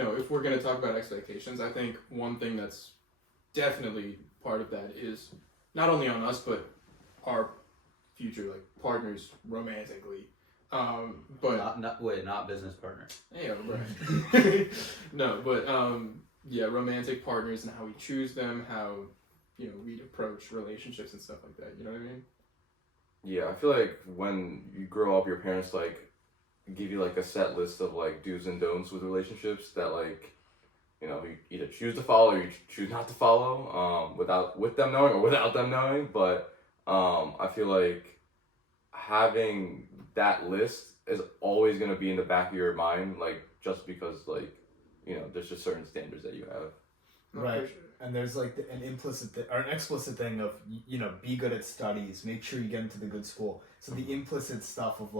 if we're going to talk about expectations, I think one thing that's definitely part of that is not only on us, but our future partners romantically. But not business partner. Yeah, right. No, but romantic partners and how we choose them, how we approach relationships and stuff like that. You know what I mean? Yeah, I feel like when you grow up, your parents give you a set list of do's and don'ts with relationships that you either choose to follow or you choose not to follow with them knowing or without them knowing. But I feel like having that list is always going to be in the back of your mind, just because there's just certain standards that you have. Right. And there's an implicit or an explicit thing of be good at studies, make sure you get into the good school. So the implicit stuff of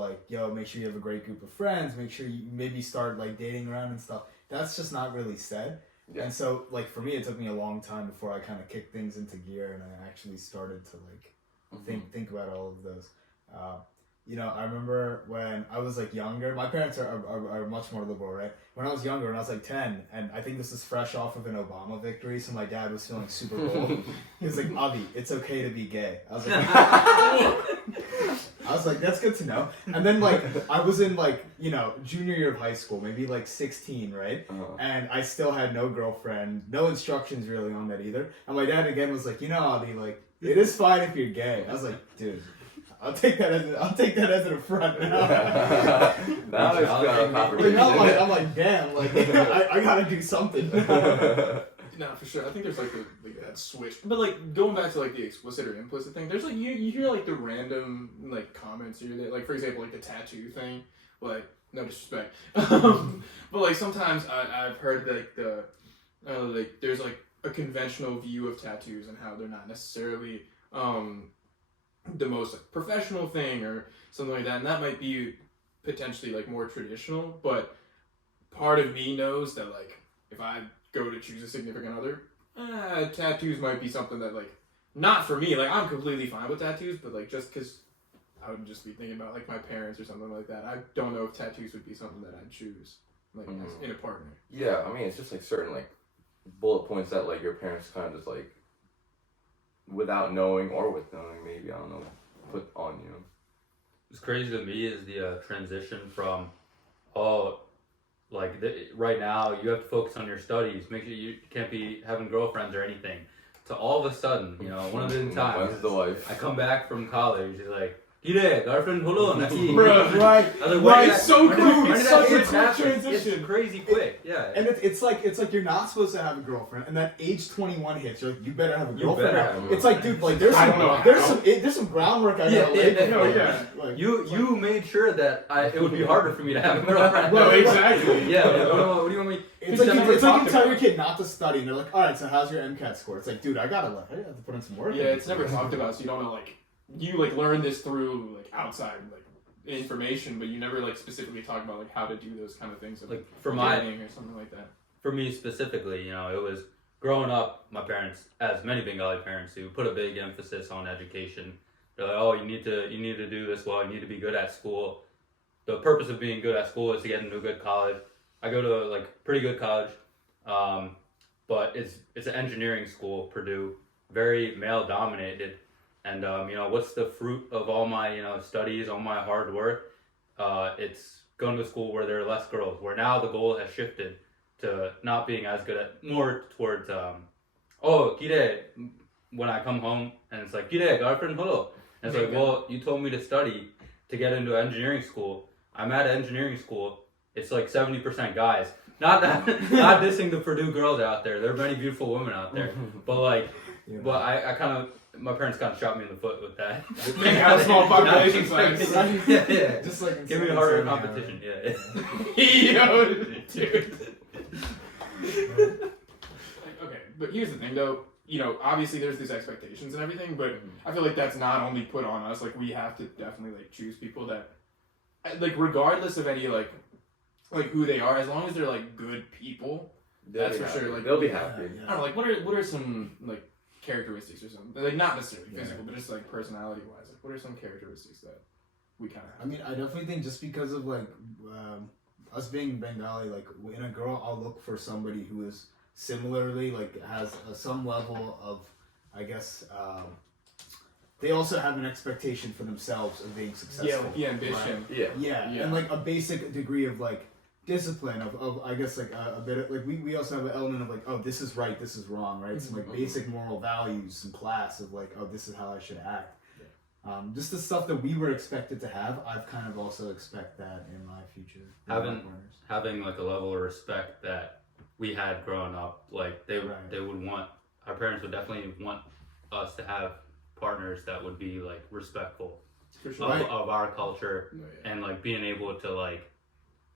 make sure you have a great group of friends, make sure you maybe start dating around and stuff. That's just not really said. Yeah. And so for me, it took me a long time before I kind of kicked things into gear and I actually started to think about all of those. I remember when I was younger, my parents are much more liberal, right? When I was younger, when I was 10, and I think this is fresh off of an Obama victory, so my dad was feeling super bold. He was like, Avi, it's okay to be gay. I was like, that's good to know. And then I was in junior year of high school, maybe 16, right? Uh-huh. And I still had no girlfriend, no instructions really on that either. And my dad again was like, Avi, it is fine if you're gay. I was like, dude, I'll take that as an affront now. Now it's I'm like, damn, I gotta do something. No, for sure. I think there's that switch. But going back to the explicit or implicit thing, there's you hear the random comments here that for example the tattoo thing. No disrespect. But sometimes I've heard there's a conventional view of tattoos and how they're not necessarily the most professional thing or something like that, and that might be potentially more traditional, but part of me knows that if I go to choose a significant other, tattoos might be something that not for me. I'm completely fine with tattoos, but just because I would just be thinking about my parents or something like that, I don't know if tattoos would be something that I'd choose as in a partner. Yeah, I mean it's just certain bullet points that your parents kind of just without knowing or with knowing, maybe, I don't know, put on you. What's crazy to me is the transition from, right now you have to focus on your studies, make sure you can't be having girlfriends or anything, to all of a sudden, one of the times, I come back from college, he's like, G'day, girlfriend, hold on, right. I was like, it's so cool. It's such a cool transition. It's crazy quick, yeah. And it's like you're not supposed to have a girlfriend, and then age 21 hits. You're you better have a girlfriend. It's dude, there's some groundwork I gotta lay. You made sure that it would be harder for me to have a girlfriend. No, exactly. Yeah. What do you want me? It's like you tell your kid not to study, and they're like, all right, so how's your MCAT score? It's dude, I have to put in some work. Yeah, it's never talked about, so you don't know you learn this through outside information, but you never specifically talk about how to do those kind of things for dating or something like that. For me specifically, it was growing up. My parents, as many Bengali parents do, put a big emphasis on education. They're like, oh, you need to do this well. You need to be good at school. The purpose of being good at school is to get into a good college. I go to pretty good college, but it's an engineering school, Purdue, very male dominated. And, what's the fruit of all my, studies, all my hard work? It's going to a school where there are less girls, where now the goal has shifted to not being as good at, more towards, Kide, when I come home, and it's like, Kide, girlfriend, hello. And it's well, you told me to study to get into engineering school. I'm at engineering school. It's 70% guys. Not dissing the Purdue girls out there. There are many beautiful women out there. But, but I kind of... My parents kind of shot me in the foot with that. They got a small population size. Yeah. Just give me a harder competition. Yeah. Yo, dude. Okay, but here's the thing, though. Obviously there's these expectations and everything, but I feel that's not only put on us. We have to definitely choose people that, regardless of any who they are, as long as they're good people. That's for sure. They'll be happy. I don't know. What are some characteristics or something, not necessarily physical, but just personality wise, what are some characteristics that we kind of have? I mean, I definitely think just because of us being Bengali, like in a girl, I'll look for somebody who is similarly like has some level of, I guess, they also have an expectation for themselves of being successful. Yeah, like the ambition. Yeah. Yeah, Yeah. and like a basic degree of like discipline of I guess like a bit of like we also have an element of like, oh, this is right, this is wrong, right? Some like basic moral values, some class of like, oh, this is how I should act. Just the stuff that we were expected to have, I've kind of also expect that in my future. Having like a level of respect that we had growing up, like they would want, our parents would definitely want us to have partners that would be like respectful For sure. of our culture, Oh, yeah. and like being able to like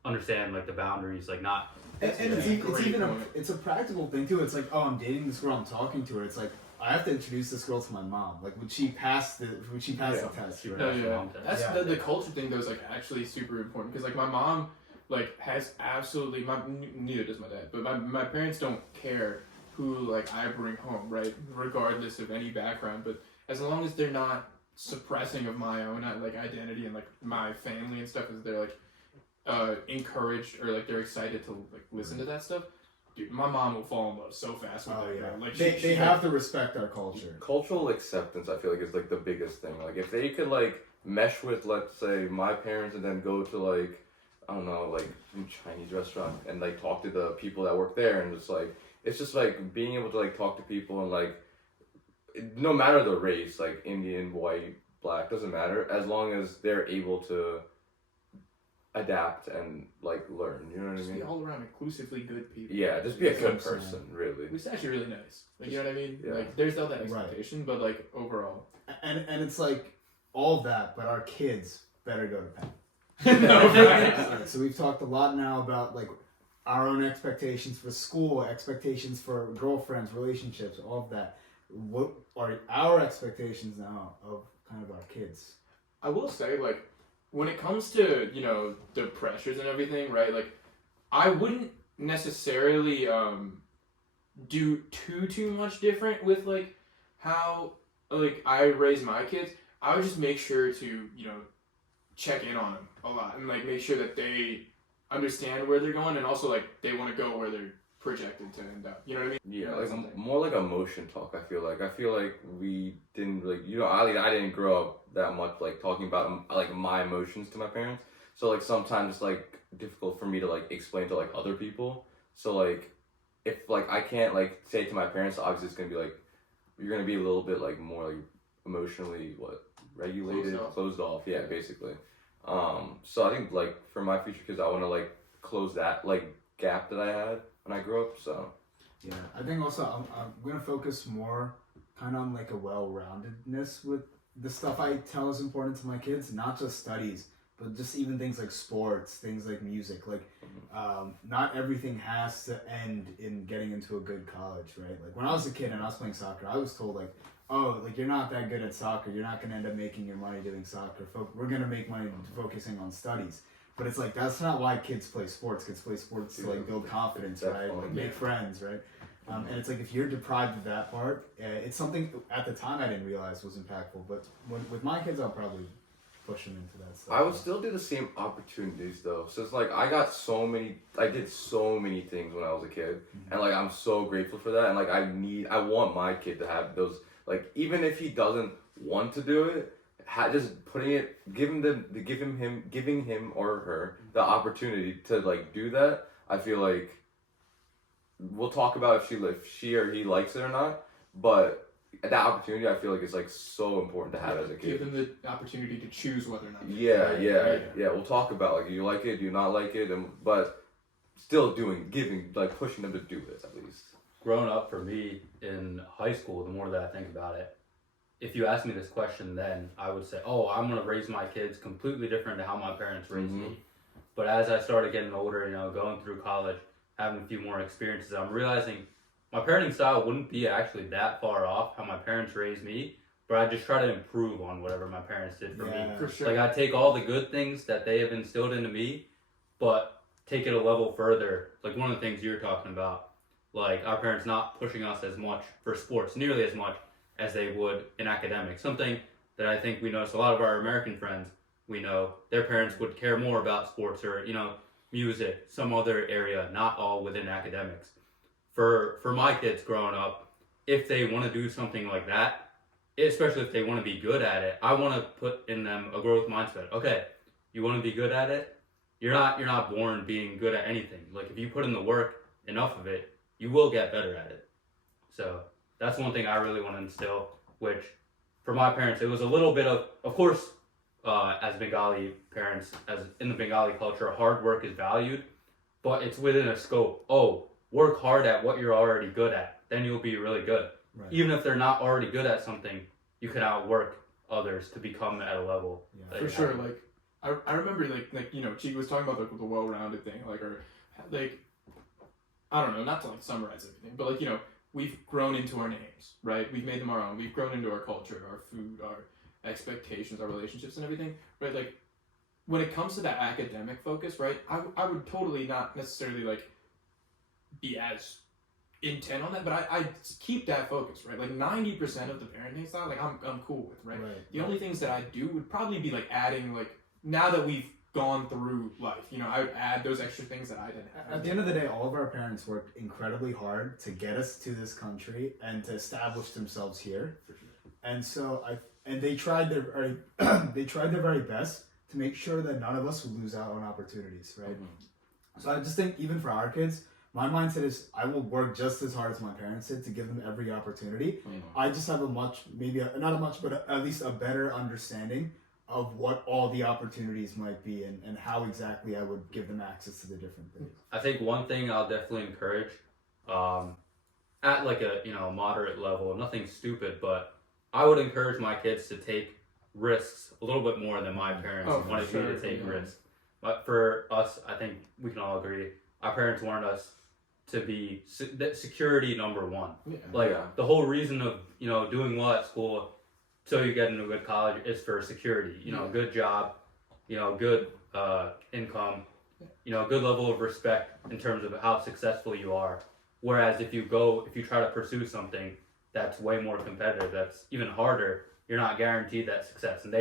understand like the boundaries, like not. And it's Great even point. it's a practical thing too. It's like, oh, I'm dating this girl, I'm talking to her. It's like I have to introduce this girl to my mom. Like, would she pass the test? Right? Oh, yeah. That's Yeah. the culture thing though is like actually super important because like my mom like has absolutely neither does my dad, but my parents don't care who like I bring home, right? Regardless of any background, but as long as they're not suppressing of my own like identity and like my family and stuff, as they're like encouraged or like they're excited to like listen to that stuff. Dude, my mom will fall in love so fast with that. Yeah. Like They have to respect our culture. Cultural acceptance, I feel like, is like the biggest thing. Like if they could like mesh with, let's say, my parents and then go to like, I don't know, like some Chinese restaurant and like talk to the people that work there, and just like it's just like being able to like talk to people and like no matter the race, like Indian, white, black, doesn't matter, as long as they're able to adapt and like learn, you know what just I be mean? all around inclusively good people. Yeah, just be a good 100%. person, really. It's actually really nice. Like, you know what I mean? Yeah. Like, there's not that expectation, but like overall. And it's like all of that, but our kids better go to Penn. No, right. Alright, so we've talked a lot now about like our own expectations for school, expectations for girlfriends, relationships, all of that. What are our expectations now of kind of our kids? I will say, like, when it comes to, you know, the pressures and everything, right? Like, I wouldn't necessarily do too much different with like how like I raise my kids. I would just make sure to, you know, check in on them a lot and like make sure that they understand where they're going and also like they want to go where they're projected to end up. You know what I mean? Yeah, Or like something. more like emotion talk. I feel like we didn't really, you know, I didn't grow up that much like talking about like my emotions to my parents. So like sometimes it's like difficult for me to like explain to like other people. So like if like I can't like say to my parents, obviously it's gonna be like you're gonna be a little bit like more like emotionally regulated, closed off. Yeah, basically. So I think like for my future kids, I want to like close that like gap that I had when I grew up. So Yeah, I think also I'm gonna focus more kind of on like a well-roundedness with the stuff I tell is important to my kids, not just studies, but just even things like sports, things like music. Like, not everything has to end in getting into a good college, right? Like when I was a kid and I was playing soccer, I was told like, oh, like you're not that good at soccer, you're not gonna end up making your money doing soccer. We're gonna make money focusing on studies. But it's like that's not why kids play sports. Kids play sports to like build confidence, right? Like make friends, right? And it's like if you're deprived of that part, it's something at the time I didn't realize was impactful. But with my kids, I'll probably push them into that stuff. I would still do the same opportunities though. So it's like I did so many things when I was a kid, and like I'm so grateful for that. And like I want my kid to have those. Like even if he doesn't want to do it, just putting it, giving him or her the opportunity to like do that. I feel like we'll talk about if she or he likes it or not, but that opportunity I feel like is like so important to have as a Give kid. them the opportunity to choose whether or not. Yeah. Right. We'll talk about like do you like it, do you not like it, but still giving like pushing them to do it at least. Growing up for me in high school, the more that I think about it, if you asked me this question then, I would say, oh, I'm going to raise my kids completely different to how my parents raised me. But as I started getting older, you know, going through college, having a few more experiences, I'm realizing my parenting style wouldn't be actually that far off how my parents raised me, but I just try to improve on whatever my parents did for me. For sure. Like I take all the good things that they have instilled into me, but take it a level further. Like one of the things you're talking about, like our parents not pushing us as much for sports, nearly as much as they would in academics. Something that I think we notice a lot of our American friends, we know their parents would care more about sports or, you know, music, some other area, not all within academics. For my kids growing up, if they want to do something like that, especially if they want to be good at it, I want to put in them a growth mindset. Okay, you want to be good at it? You're not born being good at anything. Like if you put in the work, enough of it, you will get better at it. So that's one thing I really want to instill, which for my parents, it was a little bit of course, as Bengali parents, as in the Bengali culture, hard work is valued, but it's within a scope. Oh, work hard at what you're already good at, then you'll be really good. Right. Even if they're not already good at something, you can outwork others to become at a level. Yeah. For sure, like I remember like you know, Chi was talking about the well-rounded thing, like or like I don't know, not to like summarize everything, but like you know, we've grown into our names, right? We've made them our own. We've grown into our culture, our food, our expectations, our relationships, and everything, right? Like when it comes to that academic focus, right? I would totally not necessarily like be as intent on that, but I keep that focus, right? Like 90% of the parenting style, like I'm cool with, right? The only things that I do would probably be like adding, like now that we've gone through life, you know, I would add those extra things that I didn't have. At the end of the day, all of our parents worked incredibly hard to get us to this country and to establish themselves here. For sure. And so they tried their very best to make sure that none of us would lose out on opportunities, right? Mm-hmm. So I just think even for our kids, my mindset is I will work just as hard as my parents did to give them every opportunity. Mm-hmm. I just have at least a better understanding of what all the opportunities might be and how exactly I would give them access to the different things. I think one thing I'll definitely encourage, at like a moderate level, nothing stupid, but I would encourage my kids to take risks a little bit more than my parents wanted me to take risks. But for us, I think we can all agree, our parents wanted us to be security number one. The whole reason of doing well at school, so you get into a good college, is for security. Good job, good income, good level of respect in terms of how successful you are. Whereas if you try to pursue something that's way more competitive, that's even harder, you're not guaranteed that success. And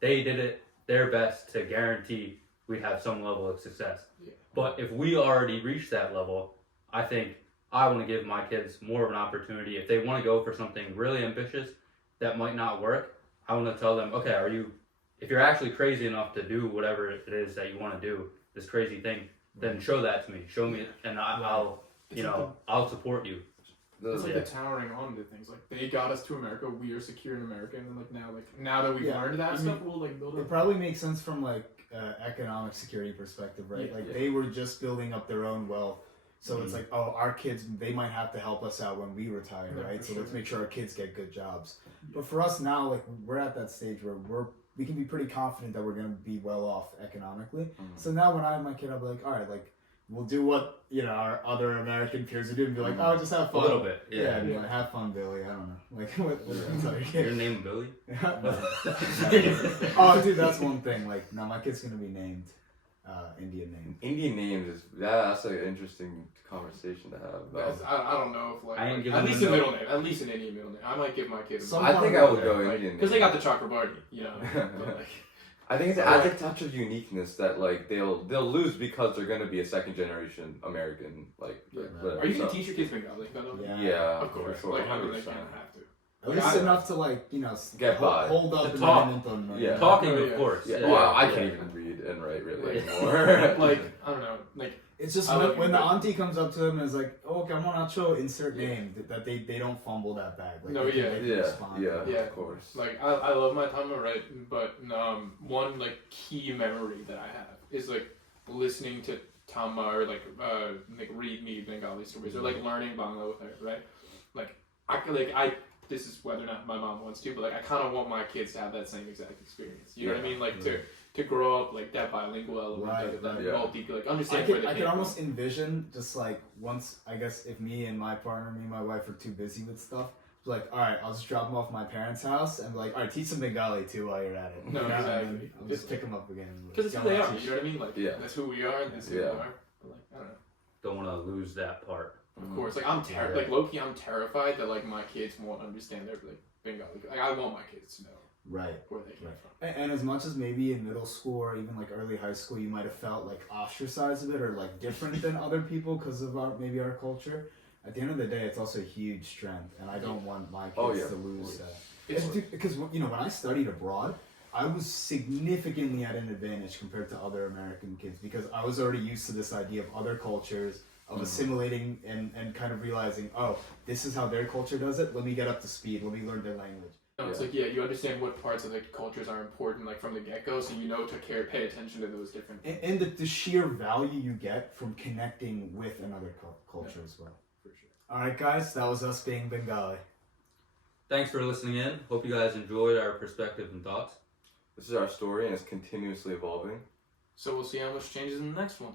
they did it their best to guarantee we'd have some level of success. Yeah. But if we already reached that level, I think I want to give my kids more of an opportunity. If they want to go for something really ambitious that might not work, I want to tell them, okay, if you're actually crazy enough to do whatever it is that you want to do, this crazy thing, then show that to me. Show me, and I'll support you. It's like the towering on to things. Like they got us to America, we are secure in America, and then now that we've learned that stuff, we'll build up. It probably makes sense from economic security perspective, right? They were just building up their own wealth. So it's like, oh, our kids, they might have to help us out when we retire, right? So let's make sure our kids get good jobs. But for us now, we're at that stage where we can be pretty confident that we're going to be well off economically. Mm-hmm. So now when I have my kid, I'll be like, all right, we'll do what our other American peers are doing. Be like, oh, just have fun. A little bit, yeah. Have fun, Billy. I don't know. What your name Billy? Oh, dude, that's one thing. No, my kid's gonna be named Indian name. Indian names that's an interesting conversation to have. I don't know if at least a middle name, at least an Indian middle name. I might give my kid. I think I would go Indian because they got the Chakrabarti, But, I think it adds a touch of uniqueness that they'll lose because they're gonna be a second generation American. Are you gonna teach your kids Bengali? Yeah, of course. For sure. 100%. They kind of have to. At least enough to get by. Hold up the talk. Talking, of course. Yeah. Well, I can't even read and write really anymore. I don't know. It's just when the auntie comes up to them and is like, "Oh, come on, Nacho, insert name," that they don't fumble that bag. Of course. I love my Tama, right? But one key memory that I have is listening to Tama or read me Bengali stories or learning Bangla with her, right? This is whether or not my mom wants to, but I kind of want my kids to have that same exact experience. You know what I mean? To grow up that bilingual element, that multi, understand where they I can almost envision just once, I guess, if me and my wife are too busy with stuff, all right, I'll just drop them off at my parents' house and be like, all right, teach some Bengali too while you're at it. No, exactly. I'll just pick them up again. Because it's who they are. You know what I mean? That's who we are. And that's who we are. But I don't know. Don't want to lose that part. Of course, I'm low-key, I'm terrified that my kids won't understand their Bengali. I want my kids to know. Right. where they came from. And as much as maybe in middle school or even like early high school, you might have felt like ostracized a bit or like different than other people because of maybe our culture. At the end of the day, it's also a huge strength, and I don't want my kids to lose that. Because when I studied abroad, I was significantly at an advantage compared to other American kids because I was already used to this idea of other cultures, of assimilating and kind of realizing, oh, this is how their culture does it. Let me get up to speed. Let me learn their language. It's like, you understand what parts of the cultures are important, like from the get-go, so you know to pay attention to those different things. And the sheer value you get from connecting with another culture as well. For sure. All right, guys, that was us being Bengali. Thanks for listening in. Hope you guys enjoyed our perspective and thoughts. This is our story, and it's continuously evolving. So we'll see how much changes in the next one.